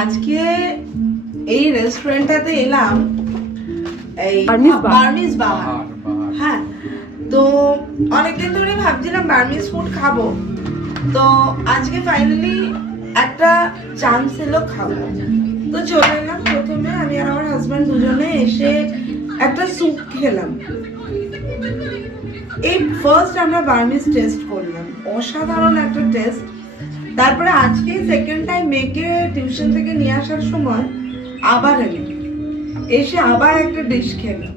আজকে এই রেস্টুরেন্টটাতে এলাম, এই বার্মিজ বাহার। হ্যাঁ, তো অনেকদিন ধরে ভাবছিলাম বার্মিজ ফুড খাবো, তো আজকে ফাইনালি একটা চান্স এলো খাবো। তো চলে এলাম। প্রথমে আমি আর আমার হাজব্যান্ড দুজনে এসে একটা স্যুপ খেলাম। এই ফার্স্ট আমরা বার্মিজ টেস্ট করলাম, অসাধারণ একটা টেস্ট। তারপরে আজকে সেকেন্ড টাইম মেয়েকে টিউশন থেকে নিয়ে আসার সময় আবার এসে আবার একটা ডিশ খেলাম।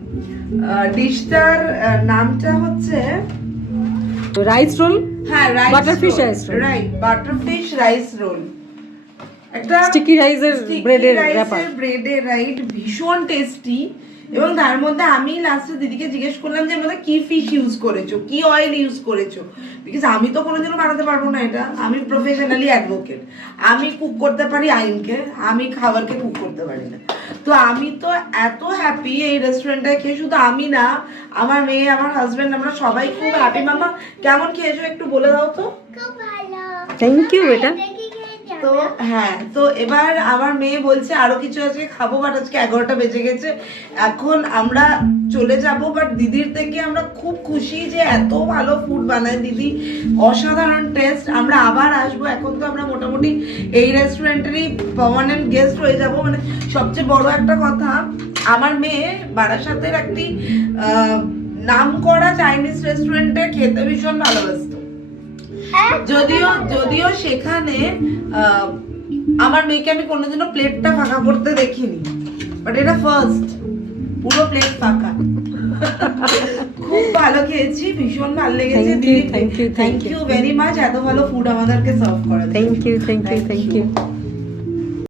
ডিশটার নামটা হচ্ছে রাইস রোল। হ্যাঁ, butterfish rice roll. Right, butterfish rice roll. একটা স্টিকি রাইসের ব্রেডের ব্যাপার, ব্রেডের রাইট, ভীষণ টেস্টি। এবং তার মধ্যে আমি লাস্টে দিদিকে জিজ্ঞেস করলাম যে মধ্যে কি ফিশ ইউজ করেছো, কি অয়েল ইউজ করেছো, বিকজ আমি তো কোনোদিনও বানাতে পারবো না এটা। আমি প্রফেশনালি অ্যাডভোকেট, আমি কুক করতে পারি আইনকে, আমি খাবারকে কুক করতে পারি না। তো আমি তো এত হ্যাপি এই রেস্টুরেন্টে খেয়ে, শুধু আমি না, আমার মেয়ে, আমার হাজবেন্ড, আমরা সবাই খুব হ্যাপি। মামা কেমন খেয়েছো একটু বলে দাও তো। থ্যাংক ইউ বেটা। তো হ্যাঁ, তো এবার আমার মেয়ে বলছে আরো কিছু আজকে খাবো, বাট আজকে 11টা বেজে গেছে, এখন আমরা চলে যাব। বাট দিদির থেকে আমরা খুব খুশি যে এত ভালো ফুড বানায় দিদি, অসাধারণ টেস্ট। আমরা আবার আসবো। এখন তো আমরা মোটামুটি এই রেস্টুরেন্টেরই পার্মানেন্ট গেস্ট হয়ে যাব। মানে সবচেয়ে বড় একটা কথা, আমার মেয়ে বারাসাতের একটি নামকরা চাইনিজ রেস্টুরেন্টে খেতে ভীষণ ভালোবাসতো। যদিও সেখানে আমার মেয়েকে আমি কোনোদিনও প্লেটটা ফাঁকা করতে দেখিনি, বাট এটা ফার্স্ট পুরো প্লেট ফাঁকা। খুব ভালো খেয়েছি, ভীষণ ভালো লেগেছে দিদি। থ্যাংক ইউ ভেরি মাচ, এত ভালো ফুড আমাদেরকে সার্ভ করে। Thank you.